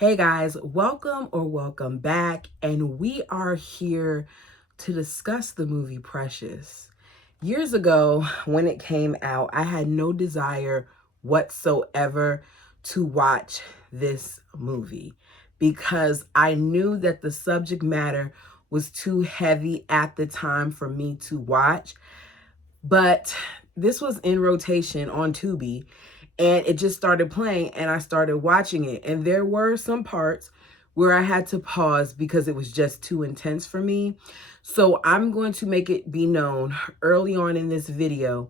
Hey guys, welcome back, and we are here to discuss the movie Precious. Years ago, when it came out, I had no desire whatsoever to watch this movie because I knew that the subject matter was too heavy at the time for me to watch. But this was in rotation on Tubi, and it just started playing, and I started watching it. And there were some parts where I had to pause because it was just too intense for me. So I'm going to make it be known early on in this video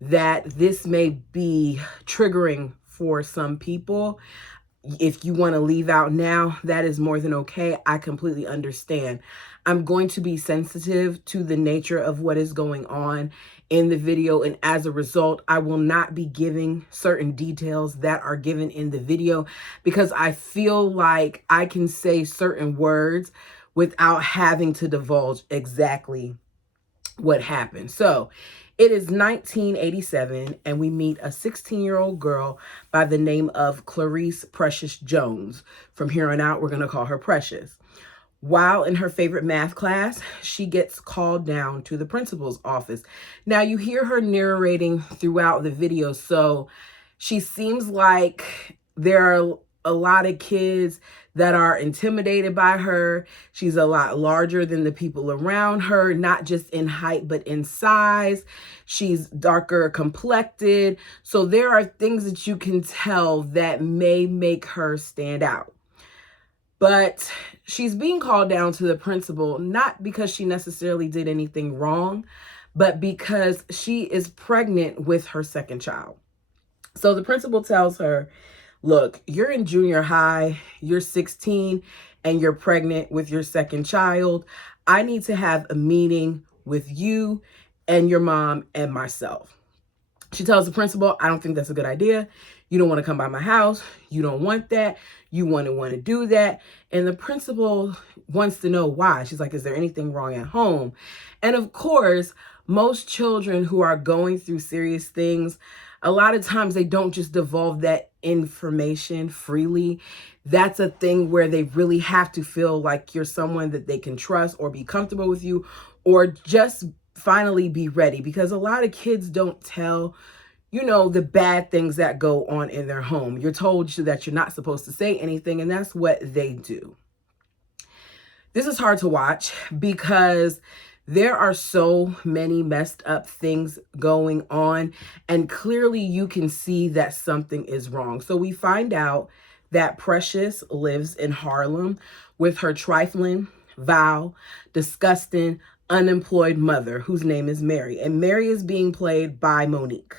that this may be triggering for some people. If you want to leave out now, that is more than okay. I completely understand. I'm going to be sensitive to the nature of what is going on in the video, and as a result, I will not be giving certain details that are given in the video because I feel like I can say certain words without having to divulge exactly what happened. So it is 1987, and we meet a 16-year-old girl by the name of Clarice Precious Jones. From here on out, we're going to call her Precious. While in her favorite math class, she gets called down to the principal's office. Now, you hear her narrating throughout the video, so she seems like there are a lot of kids that are intimidated by her. She's a lot larger than the people around her, not just in height, but in size. She's darker complected. So there are things that you can tell that may make her stand out. But she's being called down to the principal, not because she necessarily did anything wrong, but because she is pregnant with her second child. So the principal tells her, look, you're in junior high, you're 16, and you're pregnant with your second child. I need to have a meeting with you and your mom and myself. She tells the principal, I don't think that's a good idea. You don't want to come by my house. You don't want that. You want to do that. And the principal wants to know why. She's like, is there anything wrong at home? And of course, most children who are going through serious things, a lot of times they don't just divulge that information freely. That's a thing where they really have to feel like you're someone that they can trust or be comfortable with you, or just finally be ready, because a lot of kids don't tell the bad things that go on in their home. You're told that you're not supposed to say anything, and that's what they do. This is hard to watch because there are so many messed up things going on, and clearly you can see that something is wrong. So we find out that Precious lives in Harlem with her trifling, vile, disgusting, unemployed mother, whose name is Mary. And Mary is being played by Monique.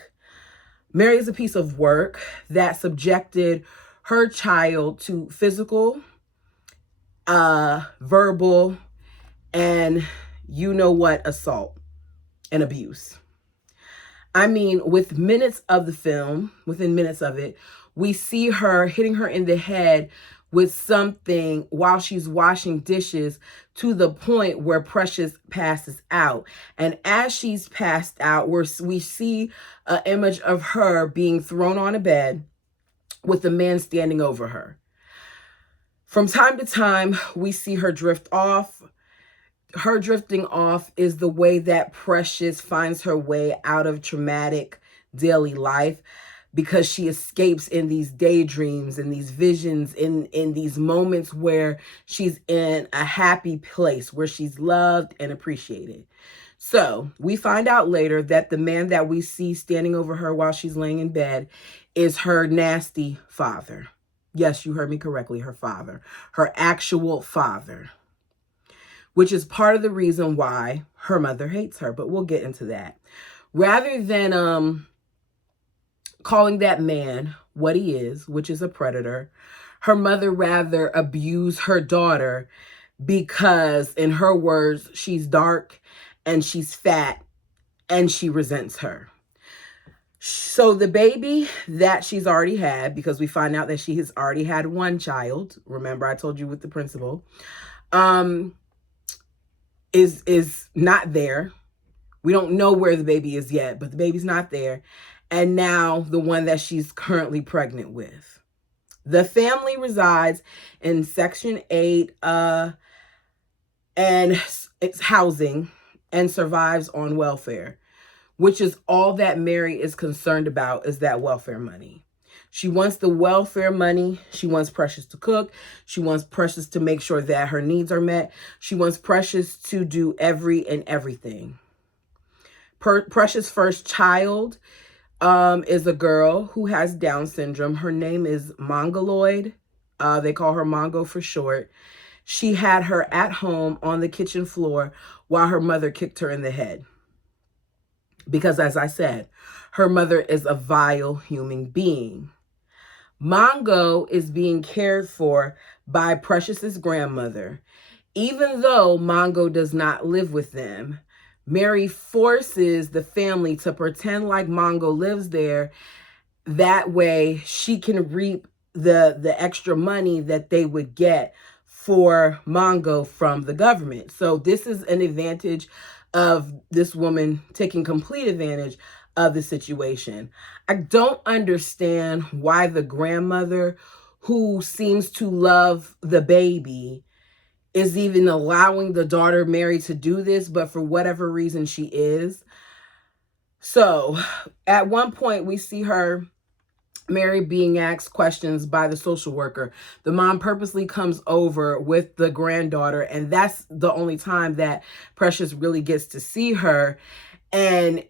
Mary is a piece of work that subjected her child to physical, verbal, and assault and abuse. I mean, within minutes of it, we see her hitting her in the head with something while she's washing dishes, to the point where Precious passes out. And as she's passed out, we see an image of her being thrown on a bed with a man standing over her. From time to time, we see her drift off. Her drifting off is the way that Precious finds her way out of traumatic daily life, because she escapes in these daydreams and these visions, in these moments where she's in a happy place, where she's loved and appreciated. So we find out later that the man that we see standing over her while she's laying in bed is her nasty father. Yes, you heard me correctly, her father, her actual father, which is part of the reason why her mother hates her, but we'll get into that. Rather than calling that man what he is, which is a predator, her mother rather abused her daughter because, in her words, she's dark and she's fat and she resents her. So the baby that she's already had, because we find out that she has already had one child, remember I told you with the principal, is not there. We don't know where the baby is yet, but the baby's not there. And now the one that she's currently pregnant with. The family resides in Section 8 and it's housing and survives on welfare, which is all that Mary is concerned about, is that welfare money. She wants the welfare money. She wants Precious to cook. She wants Precious to make sure that her needs are met. She wants Precious to do every and everything. Precious' first child is a girl who has Down syndrome. Her name is Mongoloid. They call her Mongo for short. She had her at home on the kitchen floor while her mother kicked her in the head. Because, as I said, her mother is a vile human being. Mongo is being cared for by Precious's grandmother. Even though Mongo does not live with them, Mary forces the family to pretend like Mongo lives there. That way she can reap the extra money that they would get for Mongo from the government. So this is an advantage of this woman taking complete advantage of the situation. I don't understand why the grandmother, who seems to love the baby, is even allowing the daughter Mary to do this, but for whatever reason she is. So at one point we see Mary being asked questions by the social worker. The mom purposely comes over with the granddaughter, and that's the only time that Precious really gets to see her. And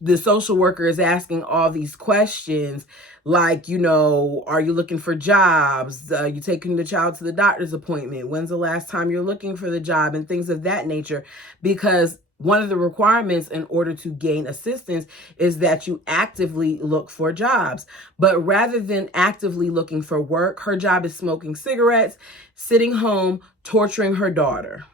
the social worker is asking all these questions like, are you looking for jobs? You taking the child to the doctor's appointment? When's the last time you're looking for the job? And things of that nature. Because one of the requirements in order to gain assistance is that you actively look for jobs. But rather than actively looking for work, her job is smoking cigarettes, sitting home, torturing her daughter.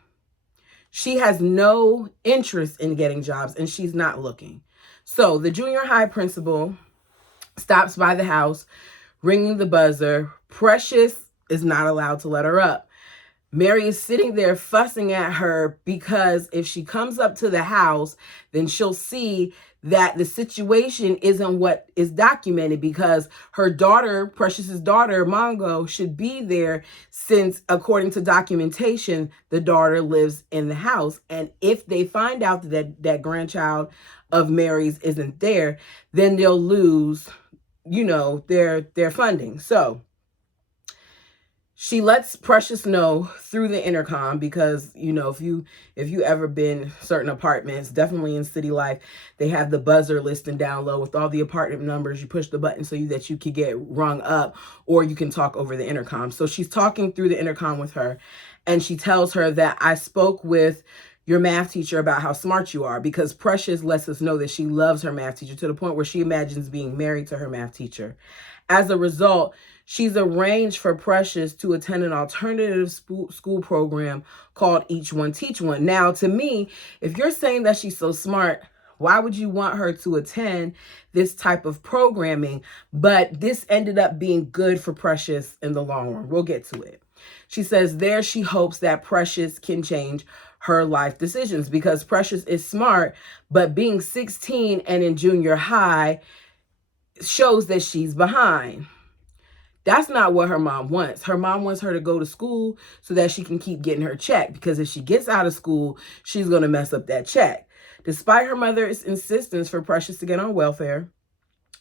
She has no interest in getting jobs, and she's not looking. So the junior high principal stops by the house, ringing the buzzer. Precious is not allowed to let her up. Mary is sitting there fussing at her because if she comes up to the house, then she'll see that the situation isn't what is documented, because her daughter, Precious's daughter, Mongo, should be there since, according to documentation, the daughter lives in the house. And if they find out that grandchild of Mary's isn't there, then they'll lose, their funding. So she lets Precious know through the intercom, because, if you ever been certain apartments, definitely in city life, they have the buzzer listing down low with all the apartment numbers. You push the button so that you could get rung up, or you can talk over the intercom. So she's talking through the intercom with her, and she tells her that I spoke with your math teacher about how smart you are, because Precious lets us know that she loves her math teacher to the point where she imagines being married to her math teacher. As a result, she's arranged for Precious to attend an alternative school program called Each One Teach One. Now, to me, if you're saying that she's so smart, why would you want her to attend this type of programming? But this ended up being good for Precious in the long run. We'll get to it. She says there she hopes that Precious can change her life decisions, because Precious is smart, but being 16 and in junior high shows that she's behind. That's not what her mom wants. Her mom wants her to go to school so that she can keep getting her check, because if she gets out of school, she's going to mess up that check. Despite her mother's insistence for Precious to get on welfare,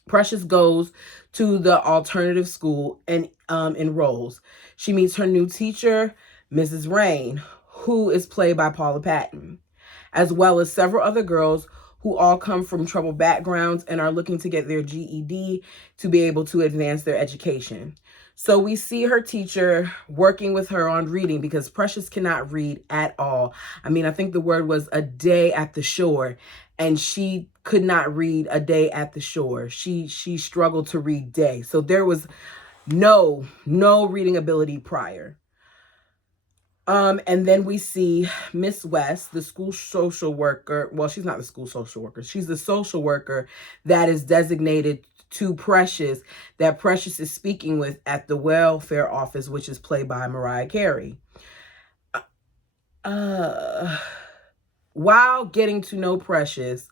Precious goes to the alternative school and enrolls. She meets her new teacher, Mrs. Rain, who is played by Paula Patton, as well as several other girls who all come from troubled backgrounds and are looking to get their GED to be able to advance their education. So we see her teacher working with her on reading, because Precious cannot read at all. I mean, I think the word was a day at the shore, and she could not read a day at the shore. She struggled to read day. So there was no reading ability prior. And then we see Miss West, the school social worker. Well, she's not the school social worker. She's the social worker that is designated to Precious, that Precious is speaking with at the welfare office, which is played by Mariah Carey. While getting to know Precious,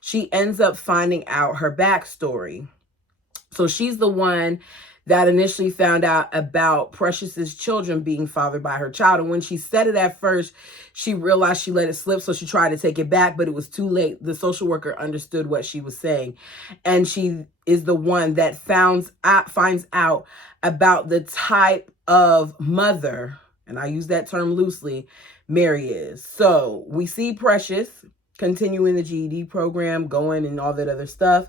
she ends up finding out her backstory. So she's the one that initially found out about Precious's children being fathered by her child. And when she said it at first, she realized she let it slip, so she tried to take it back, but it was too late. The social worker understood what she was saying, and she is the one that finds out about the type of mother, and I use that term loosely, Mary is. So we see Precious continuing the GED program, going and all that other stuff.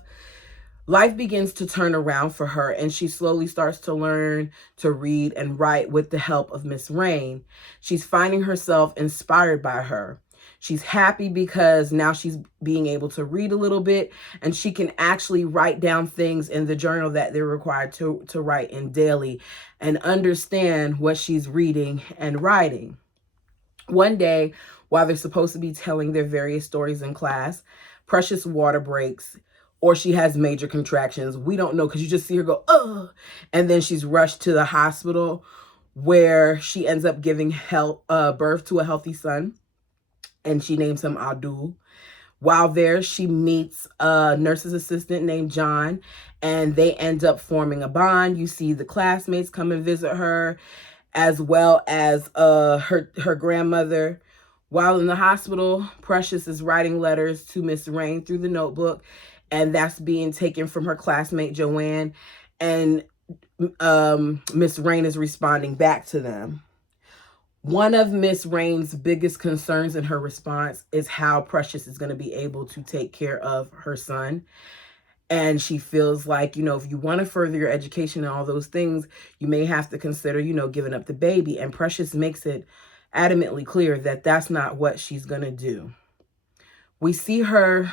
Life begins to turn around for her, and she slowly starts to learn to read and write with the help of Miss Rain. She's finding herself inspired by her. She's happy because now she's being able to read a little bit, and she can actually write down things in the journal that they're required to write in daily and understand what she's reading and writing. One day, while they're supposed to be telling their various stories in class, Precious water breaks, or she has major contractions. We don't know, because you just see her go, ugh. And then she's rushed to the hospital, where she ends up giving birth to a healthy son, and she names him Abdul. While there, she meets a nurse's assistant named John, and they end up forming a bond. You see the classmates come and visit her, as well as her grandmother. While in the hospital, Precious is writing letters to Miss Rain through the notebook, and that's being taken from her classmate Joanne, and Miss Rain is responding back to them. One of Miss Rain's biggest concerns in her response is how Precious is going to be able to take care of her son. And she feels like, if you want to further your education and all those things, you may have to consider, giving up the baby. And Precious makes it adamantly clear that that's not what she's going to do. We see her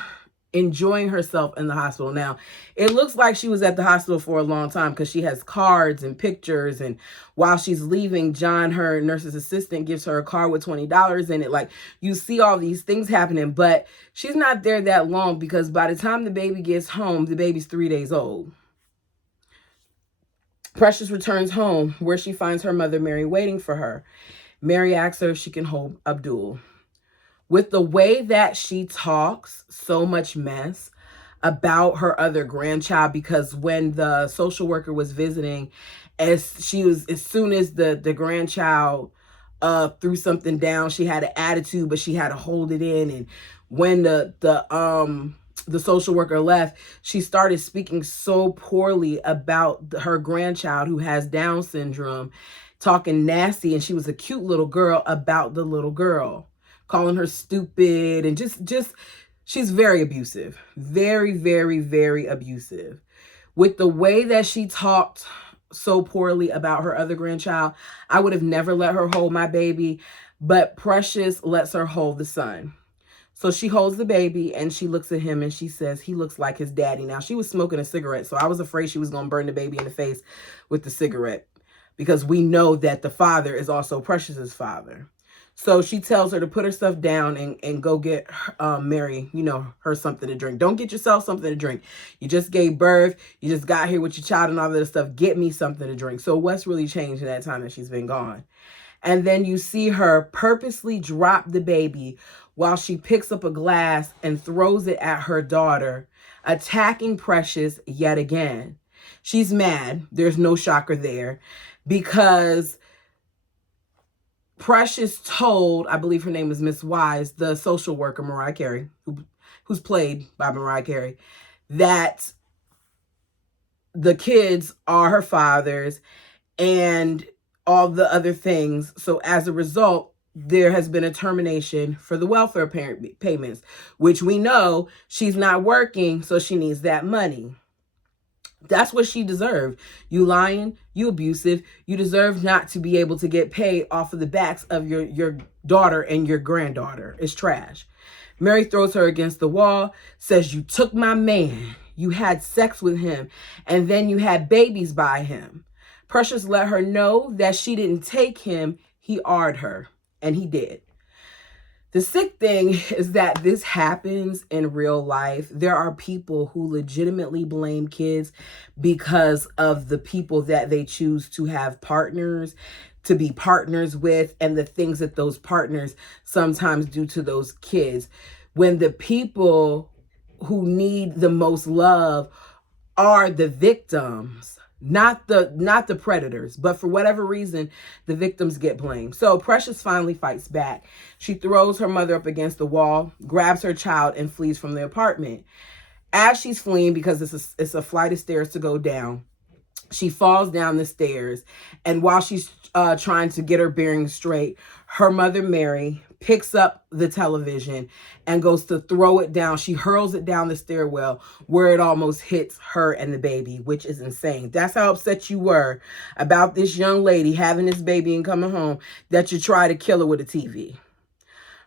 enjoying herself in the hospital. Now, it looks like she was at the hospital for a long time, because she has cards and pictures. And while she's leaving, John, her nurse's assistant, gives her a card with $20 in it. Like, you see all these things happening, but she's not there that long, because by the time the baby gets home, the baby's 3 days old. Precious returns home, where she finds her mother, Mary, waiting for her. Mary asks her if she can hold Abdul. With the way that she talks so much mess about her other grandchild, because when the social worker was visiting, as soon as the grandchild threw something down, she had an attitude, but she had to hold it in. And when the social worker left, she started speaking so poorly about her grandchild who has Down syndrome, talking nasty, and she was a cute little girl, about the little girl, calling her stupid, and just she's very abusive. Very, very, very abusive. With the way that she talked so poorly about her other grandchild, I would have never let her hold my baby, but Precious lets her hold the son. So she holds the baby, and she looks at him, and she says, he looks like his daddy. Now, she was smoking a cigarette, so I was afraid she was going to burn the baby in the face with the cigarette, because we know that the father is also Precious's father. So she tells her to put her stuff down and go get Mary, her something to drink. Don't get yourself something to drink. You just gave birth. You just got here with your child and all that stuff. Get me something to drink. So what's really changed in that time that she's been gone? And then you see her purposely drop the baby while she picks up a glass and throws it at her daughter, attacking Precious yet again. She's mad. There's no shocker there, because Precious told, I believe her name is Miss Wise, the social worker, Mariah Carey, who's played by Mariah Carey, that the kids are her father's and all the other things. So as a result, there has been a termination for the welfare payments, which we know she's not working, so she needs that money. That's what she deserved. You lying, you abusive, you deserve not to be able to get paid off of the backs of your daughter and your granddaughter. It's trash. Mary throws her against the wall, says, you took my man, you had sex with him, and then you had babies by him. Precious let her know that she didn't take him, he AR'd her, and he did. The sick thing is that this happens in real life. There are people who legitimately blame kids because of the people that they choose to have partners, to be partners with, and the things that those partners sometimes do to those kids. When the people who need the most love are the victims, not the predators, but for whatever reason, the victims get blamed. So Precious finally fights back. She throws her mother up against the wall, grabs her child, and flees from the apartment. As she's fleeing, because it's a flight of stairs to go down, she falls down the stairs, and while she's trying to get her bearings straight, her mother, Mary, picks up the television and goes to throw it down. She hurls it down the stairwell where it almost hits her and the baby, which is insane. That's how upset you were about this young lady having this baby and coming home, that you try to kill her with a TV.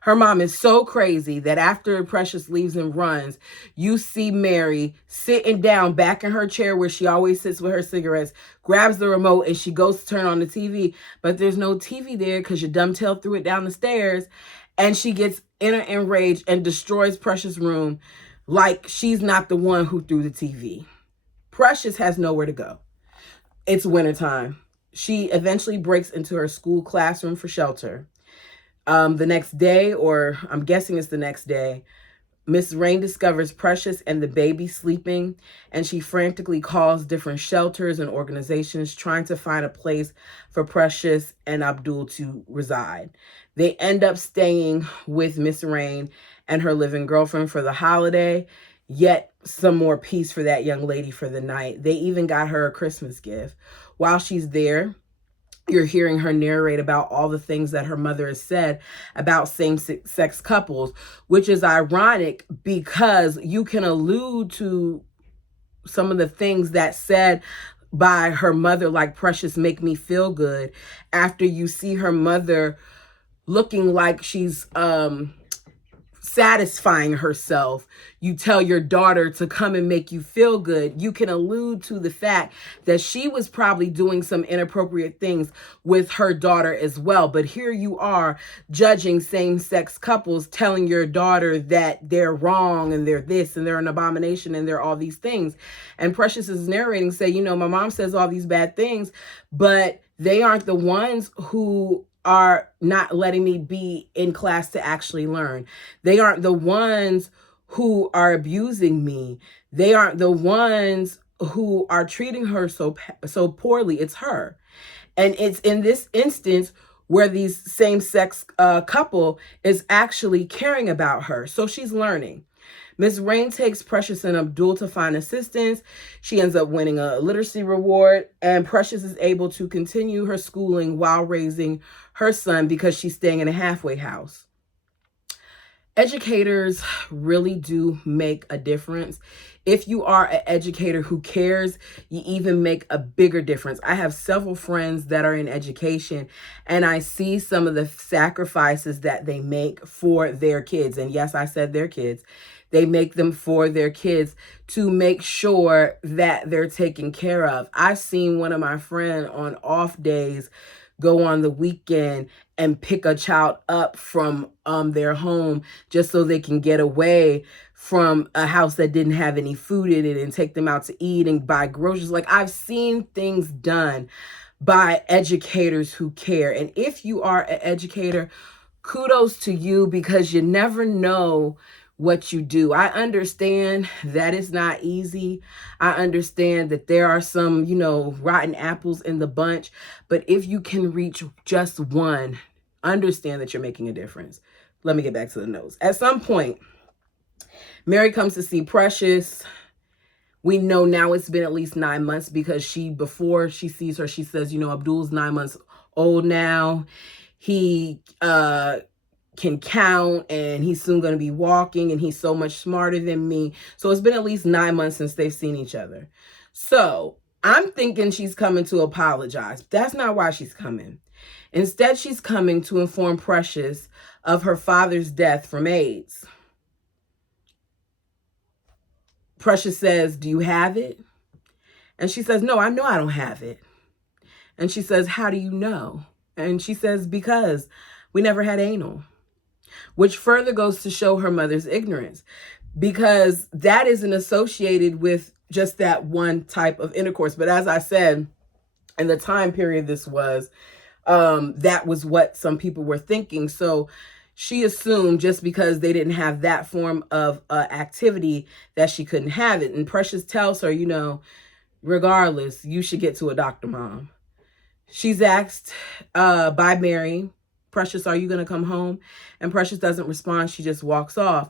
Her mom is so crazy that after Precious leaves and runs, you see Mary sitting down back in her chair where she always sits with her cigarettes, grabs the remote, and she goes to turn on the TV. But there's no TV there because your dumb tail threw it down the stairs. And she gets enraged and destroys Precious' room like she's not the one who threw the TV. Precious has nowhere to go. It's wintertime. She eventually breaks into her school classroom for shelter. The next day, or I'm guessing it's the next day, Miss Rain discovers Precious and the baby sleeping, and she frantically calls different shelters and organizations trying to find a place for Precious and Abdul to reside. They end up staying with Miss Rain and her living girlfriend for the holiday, yet some more peace for that young lady for the night. They even got her a Christmas gift. While she's there, you're hearing her narrate about all the things that her mother has said about same-sex couples, which is ironic because you can allude to some of the things that said by her mother, like Precious make me feel good, after you see her mother looking like she's satisfying herself. You tell your daughter to come and make you feel good. You can allude to the fact that she was probably doing some inappropriate things with her daughter as well. But here you are judging same-sex couples, telling your daughter that they're wrong and they're this and they're an abomination and they're all these things. And Precious is narrating, say, my mom says all these bad things, but they aren't the ones who are not letting me be in class to actually learn. They aren't the ones who are abusing me. They aren't the ones who are treating her so poorly. It's her. And it's in this instance where these same-sex couple is actually caring about her. So she's learning. Miss Rain takes Precious and Abdul to find assistance. She ends up winning a literacy reward, and Precious is able to continue her schooling while raising her son because she's staying in a halfway house. Educators really do make a difference. If you are an educator who cares, you even make a bigger difference. I have several friends that are in education, and I see some of the sacrifices that they make for their kids. And yes, I said their kids. They make them for their kids to make sure that they're taken care of. I've seen one of my friends on off days go on the weekend and pick a child up from their home just so they can get away from a house that didn't have any food in it and take them out to eat and buy groceries. Like, I've seen things done by educators who care. And if you are an educator, kudos to you, because you never know what you do. I understand that it's not easy. I understand that there are some, rotten apples in the bunch. But if you can reach just one, understand that you're making a difference. Let me get back to the notes. At some point, Mary comes to see Precious. We know now it's been at least 9 months because before she sees her, she says, Abdul's 9 months old now. He can count and he's soon going to be walking and he's so much smarter than me. So it's been at least 9 months since they've seen each other. So I'm thinking she's coming to apologize. That's not why she's coming. Instead, she's coming to inform Precious of her father's death from AIDS. Precious says, "Do you have it?" And she says, "No, I know I don't have it." And she says, "How do you know?" And she says, "Because we never had anal." Which further goes to show her mother's ignorance, because that isn't associated with just that one type of intercourse. But as I said, in the time period this was, that was what some people were thinking. So she assumed just because they didn't have that form of activity that she couldn't have it. And Precious tells her, Regardless, you should get to a doctor, Mom. She's asked by Mary, Precious, are you going to come home? And Precious doesn't respond. She just walks off.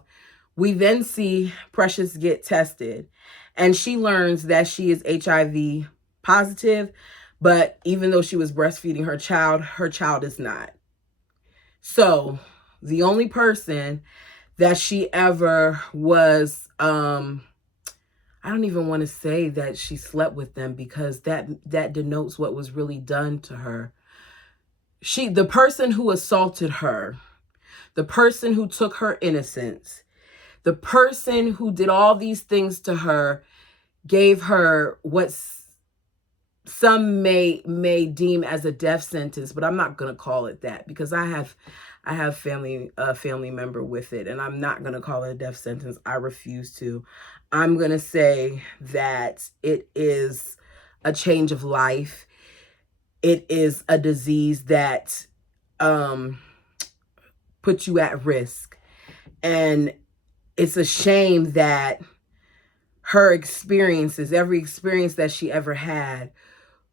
We then see Precious get tested, and she learns that she is HIV positive, but even though she was breastfeeding her child is not. So the only person that she ever was, I don't even want to say that she slept with them, because that denotes what was really done to her. The person who assaulted her, the person who took her innocence, the person who did all these things to her, gave her what some may deem as a death sentence, but I'm not going to call it that, because I have a family member with it, and I'm not going to call it a death sentence. I refuse to. I'm going to say that it is a change of life. It is a disease that puts you at risk. And it's a shame that her experiences, every experience that she ever had,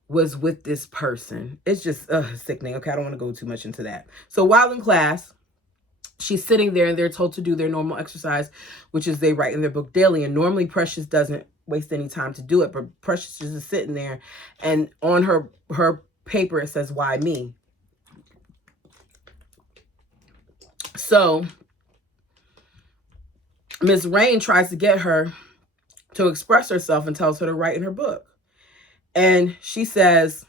was with this person. It's just sickening. Okay, I don't want to go too much into that. So while in class, she's sitting there and they're told to do their normal exercise, which is they write in their book daily. And normally Precious doesn't waste any time to do it, but Precious is just sitting there, and on her paper it says, "Why me?" So Miss Rain tries to get her to express herself and tells her to write in her book. And she says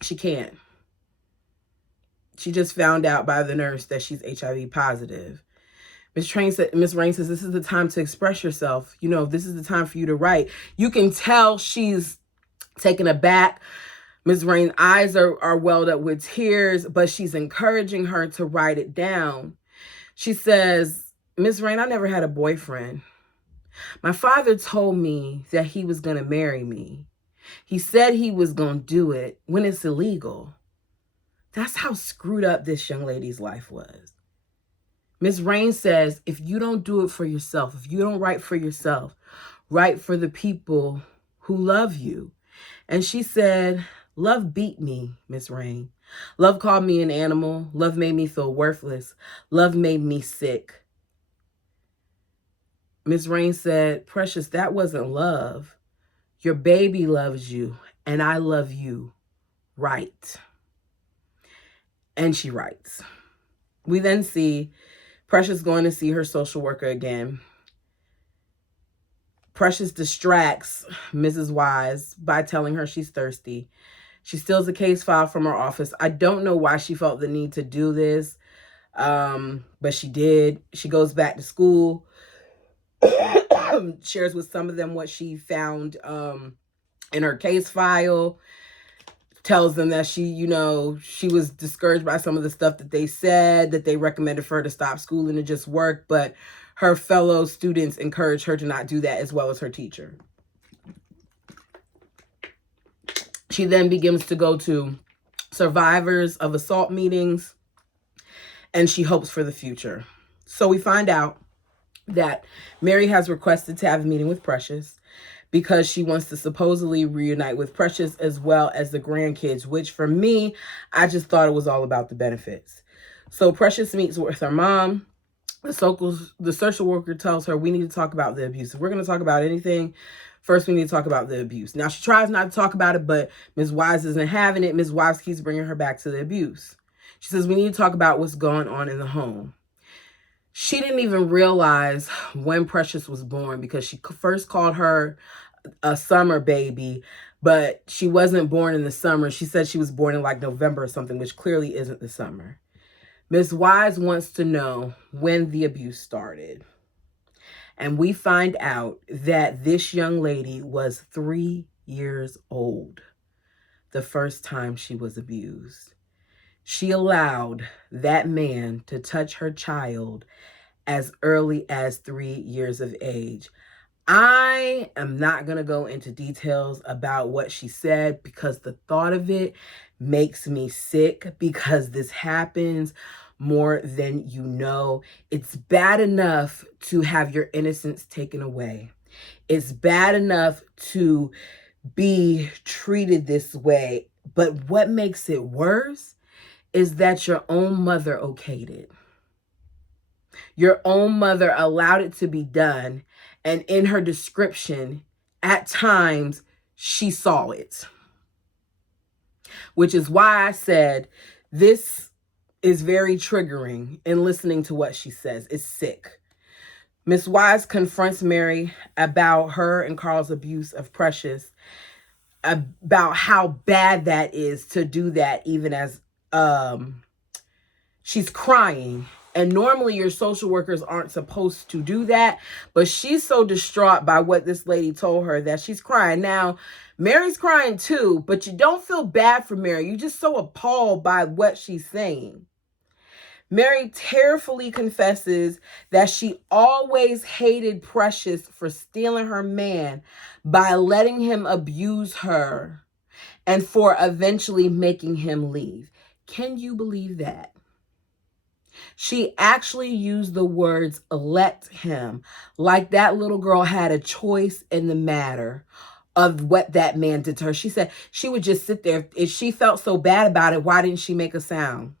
she can't. She just found out by the nurse that she's HIV positive. Miss Rain says, this is the time to express yourself. You know, this is the time for you to write. You can tell she's taken aback. Miss Rain's eyes are welled up with tears, but she's encouraging her to write it down. She says, Miss Rain, I never had a boyfriend. My father told me that he was going to marry me. He said he was going to do it when it's illegal. That's how screwed up this young lady's life was. Miss Rain says, if you don't do it for yourself, if you don't write for yourself, write for the people who love you. And she said, love beat me, Miss Rain. Love called me an animal. Love made me feel worthless. Love made me sick. Miss Rain said, Precious, that wasn't love. Your baby loves you, and I love you. Write. And she writes. We then see Precious going to see her social worker again. Precious distracts Mrs. Wise by telling her she's thirsty. She steals a case file from her office. I don't know why she felt the need to do this, but she did. She goes back to school, shares with some of them what she found in her case file, tells them that she was discouraged by some of the stuff that they said, that they recommended for her to stop school and to just work, but her fellow students encouraged her to not do that, as well as her teacher. She then begins to go to survivors of assault meetings, and she hopes for the future. So we find out that Mary has requested to have a meeting with Precious because she wants to supposedly reunite with Precious as well as the grandkids, which for me, I just thought it was all about the benefits. So Precious meets with her mom. The social worker tells her, we need to talk about the abuse. If we're going to talk about anything, first we need to talk about the abuse. Now, she tries not to talk about it, but Ms. Wise isn't having it. Ms. Wise keeps bringing her back to the abuse. She says, we need to talk about what's going on in the home. She didn't even realize when Precious was born because she first called her a summer baby, but she wasn't born in the summer. She said she was born in like November or something, which clearly isn't the summer. Ms. Wise wants to know when the abuse started. And we find out that this young lady was 3 years old the first time she was abused. She allowed that man to touch her child as early as 3 years of age. I am not going to go into details about what she said because the thought of it makes me sick, because this happens more than you know. It's bad enough to have your innocence taken away. It's bad enough to be treated this way. But what makes it worse is that your own mother okayed it. Your own mother allowed it to be done. And in her description, at times, she saw it. Which is why I said this is very triggering in listening to what she says. It's sick. Miss Wise confronts Mary about her and Carl's abuse of Precious, about how bad that is to do that, even as she's crying. And normally your social workers aren't supposed to do that, but she's so distraught by what this lady told her that she's crying. Now, Mary's crying too, but you don't feel bad for Mary. You're just so appalled by what she's saying. Mary tearfully confesses that she always hated Precious for stealing her man by letting him abuse her and for eventually making him leave. Can you believe that? She actually used the words "let him," like that little girl had a choice in the matter of what that man did to her. She said she would just sit there. If she felt so bad about it, why didn't she make a sound?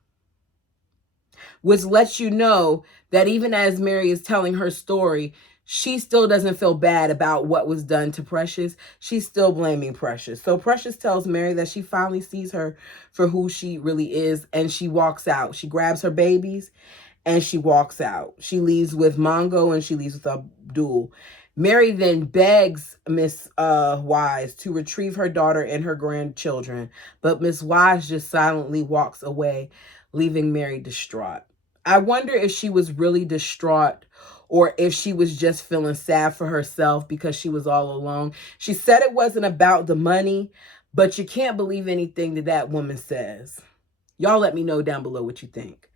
Which lets you know that even as Mary is telling her story, she still doesn't feel bad about what was done to Precious. She's still blaming Precious. So Precious tells Mary that she finally sees her for who she really is, and she walks out. She grabs her babies and she walks out. She leaves with Mongo and she leaves with Abdul. Mary then begs Miss Wise to retrieve her daughter and her grandchildren, but Miss Wise just silently walks away, leaving Mary distraught. I wonder if she was really distraught or if she was just feeling sad for herself because she was all alone. She said it wasn't about the money, but you can't believe anything that woman says. Y'all let me know down below what you think.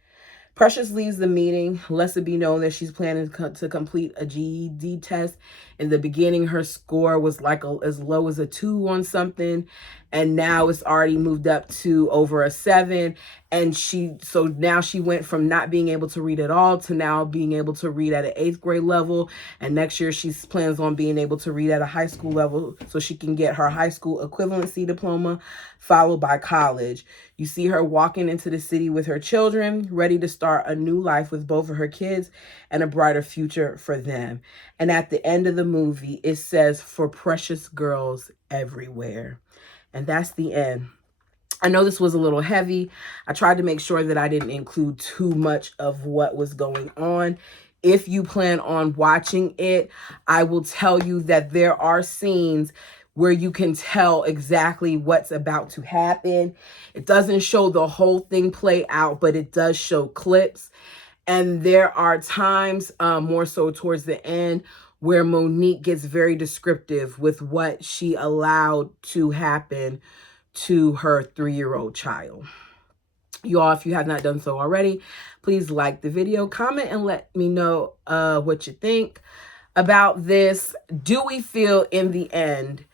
Precious leaves the meeting, lets it be known that she's planning to complete a GED test. In the beginning, her score was like as low as a 2 on something, and now it's already moved up to over a 7. And so now she went from not being able to read at all to now being able to read at an 8th grade level. And next year she plans on being able to read at a high school level so she can get her high school equivalency diploma, followed by college. You see her walking into the city with her children, ready to start a new life with both of her kids and a brighter future for them. And at the end of the movie, it says, "For precious girls everywhere." And that's the end. I know this was a little heavy. I tried to make sure that I didn't include too much of what was going on. If you plan on watching it, I will tell you that there are scenes where you can tell exactly what's about to happen. It doesn't show the whole thing play out, but it does show clips. And there are times, more so towards the end, where Monique gets very descriptive with what she allowed to happen to her 3-year-old child. You all, if you have not done so already, please like the video, comment, and let me know what you think about this. Do we feel in the end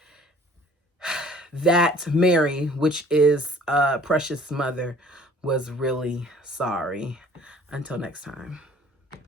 that Mary, which is Precious' mother, was really sorry? Until next time.